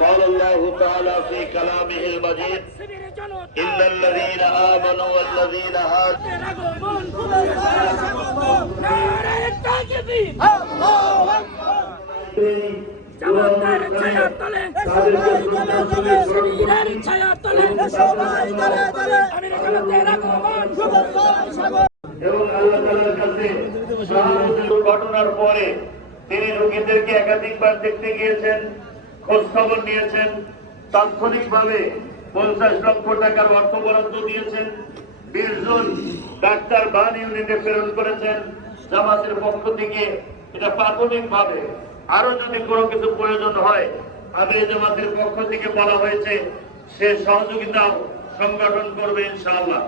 قال الله تعالى في كلامه المجيد إن الذين آمنوا والذين هادوا চমৎকার ছায়া তলে শিবিরের ছায়া তলে আমি জামাতের আগমন এবং আল্লাহ তাআলার কাছে শাহাদাতের ঘটনার পরে তিনি রোগীদেরকে একাধিকবার দেখতে গিয়েছেন খোঁজ খবর নিয়েছেন তাৎক্ষণিকভাবে পঞ্চাশ লক্ষ টাকার অর্থ বরাদ্দ দিয়েছেন বিশ জন ডাক্তার বান ইউনিটে প্রেরণ করেছেন জামাতের পক্ষ থেকে। এটা প্রাথমিকভাবে আরও যদি কোনো কিছু প্রয়োজন হয় আগে জামাতের পক্ষ থেকে বলা হয়েছে, সে সহযোগিতা সংগঠন করবে ইনশাআল্লাহ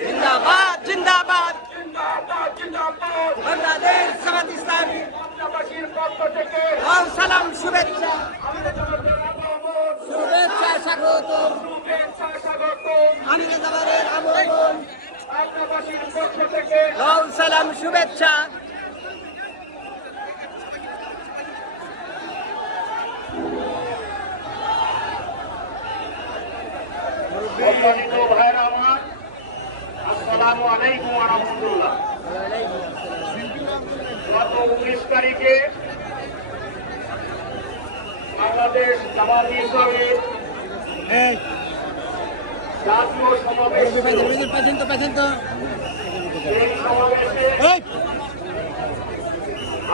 জিন্দাবাদ জিন্দাবাদ বাংলাদেশ জামাত ইসলামী লাল সালাম শুভেচ্ছা শুভেচ্ছা স্বাগত আমি জামানের আমন্ত্রণ সালাম শুভেচ্ছা। আমার আসসালামু আলাইকুম ওয়া গত উনিশ তারিখে বাংলাদেশ জামাত ইসলামের জাতীয় সমাবেশ ছিল। এই সমাবেশে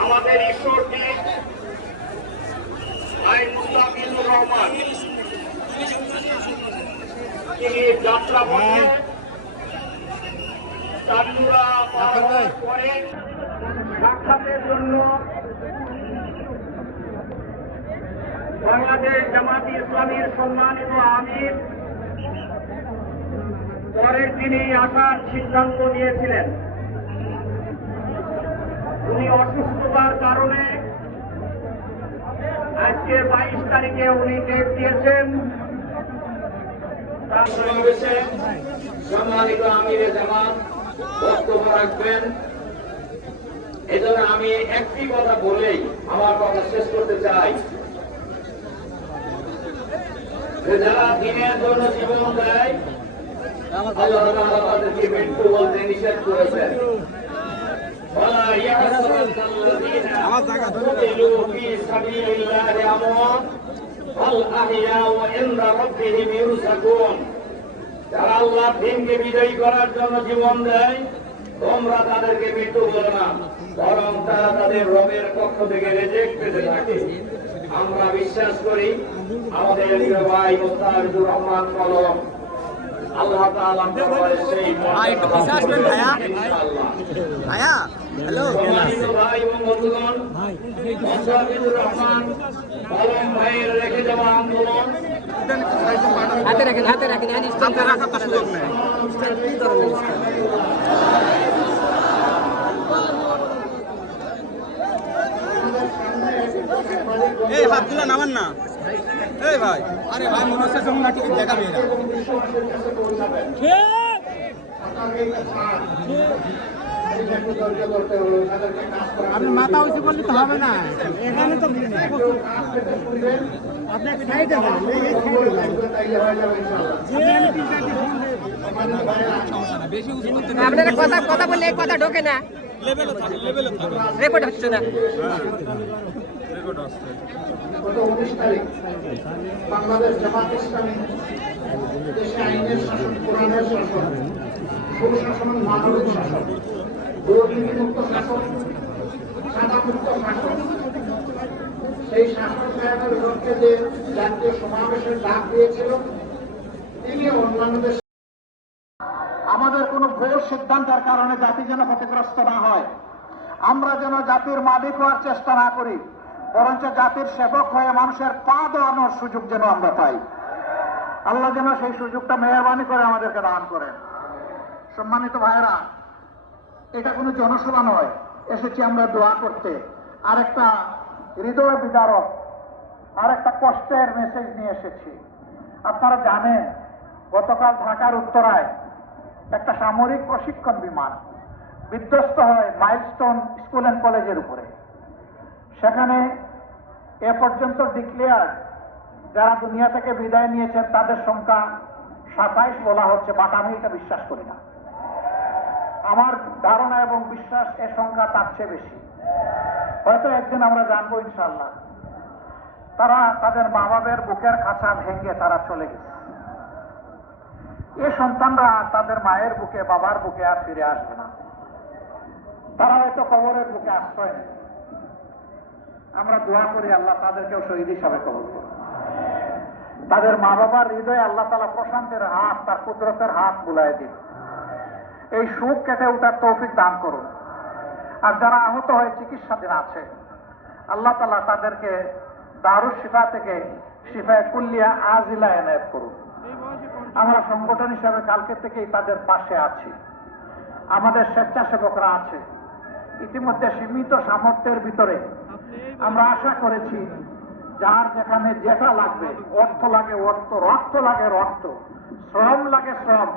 আমাদের ঈশ্বরটি আইন মুস্তাফিজুর রহমান তিনি যাত্রা পথে পরে সাক্ষাতের জন্য বাংলাদেশ জামাত ইসলামীর সম্মানিত আমির পরের দিনই আসার সিদ্ধান্ত নিয়েছিলেন। উনি অসুস্থতার কারণে আজকে বাইশ তারিখে উনি ডেট দিয়েছেন। সম্মানিত আমিরে জামাত বক্তব্য রাখবেন। এজন্য আমি একটি কথা বলেই আমার কথা শেষ করতে চাই। যারা দিনের জন্য জীবন দেয় আমাদেরকে বিজয়ী করার জন্য জীবন দেয় তোমরা তাদেরকে মৃত্যু বলো না বরং তারা তাদের রবের পক্ষ থেকে রেজেক্ট পেতে থাকে আমরা বিশ্বাস করি আমাদের ভাই মোস্তাহিদুর রহমান কলম আল্লাহ তাআলা দরবারে সেই ভাই, একটু পিছে আসবেন, ভাইয়া। ইনশাআল্লাহ ভাইয়া হ্যালো সম্মানিত ভাই এবং বন্ধুগণ মোস্তাফিজুর রহমান কলম ভাইয়ের রেখে যাওয়া আন্দোলন হাতে রাখেন হাতে রাখেন হাতে রাখার তো সুযোগ নেই কি ধরনের স্ট্যান্ড? এই হাত তুলে নামান না এই ভাই আরে ভাই মনে হচ্ছে জমুনা টিকিট দেখাবে এরা। আপনি মাথা উঁচু করলে তো হবে না। এখানে তো আপনি এক সাইডে আপনারা কথা কথা বললে এই কথা ঢোকে না। লেভেলে থাকে লেভেলে থাকে। রেকর্ড হচ্ছে না। বাংলাদেশ জামাত ইসলামী দেশে আইনের শাসন কোরআনের শাসন সুশাসন মানবিক শাসন দুর্নীতিমুক্ত শাসন সাদামুক্ত শাসন সেই শাসন সাহেবের লক্ষ্যে যে জাতীয় সমাবেশের ডাক দিয়েছিল তিনি অন্যান্যদের আমাদের কোনো ভুল সিদ্ধান্তের কারণে জাতি যেন ক্ষতিগ্রস্ত না হয়। আমরা যেন জাতির মালিক হওয়ার চেষ্টা না করি, বরঞ্চ জাতির সেবক হয়ে মানুষের পা দেওয়ানোর সুযোগ যেন আমরা পাই। আল্লাহ যেন সেই সুযোগটা মেহরবানি করে আমাদেরকে দান করেন। সম্মানিত ভাইয়েরা, এটা কোনো জনসভা নয়, এসেছি আমরা দোয়া করতে। আর একটা হৃদয় বিদারক আর একটা কষ্টের মেসেজ নিয়ে এসেছি। আপনারা জানেন, গতকাল ঢাকার উত্তরায় একটা সামরিক প্রশিক্ষণ বিমান বিধ্বস্ত হয় মাইলস্টোন স্কুল অ্যান্ড কলেজের উপরে। সেখানে এ পর্যন্ত ডিক্লেয়ার যারা দুনিয়া থেকে বিদায় নিয়েছেন, তাদের সংখ্যা সাতাইশ বলা হচ্ছে, বাট আমি এটা বিশ্বাস করি না। আমার ধারণা এবং বিশ্বাস এ সংখ্যা তার চেয়ে বেশি। হয়তো একদিন আমরা জানব ইনশাল্লাহ তারা তাদের মা বাবের বুকের খাঁচা ভেঙে তারা চলে গেছে। এ সন্তানরা তাদের মায়ের বুকে, বাবার বুকে আর ফিরে আসবে না। তারা হয়তো কবরের বুকে আশ্রয় নেবে। আমরা দোয়া করি আল্লাহ তাদেরকেও শহীদ হিসাবে কবর করুন। তাদের মা বাবার হৃদয়ে আল্লাহ তালা প্রশান্তের হাত, তার কুদরতের হাত বুলাই দিন। এই সুখ কেটে ওঠার তৌফিক দান করুন। আর যারা আহত হয়ে চিকিৎসাধীন আছে, আল্লাহ তালা তাদেরকে দারুস শিফা থেকে শিফায় কুল্লিয়া আজিলা এনায়ত করুন। আমরা সংগঠন হিসাবে কালকে থেকেই তাদের পাশে আছি। আমাদের স্বেচ্ছাসেবকরা আছে। ইতিমধ্যে সীমিত সামর্থ্যের ভিতরে আমরা আশা করেছি, যার যেখানে যেটা লাগবে, অর্থ লাগে অর্থ, রক্ত লাগে রক্ত, শ্রম লাগে শ্রম,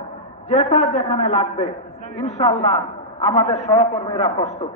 যেটা যেখানে লাগবে ইনশাল্লাহ আমাদের সহকর্মীরা প্রস্তুত।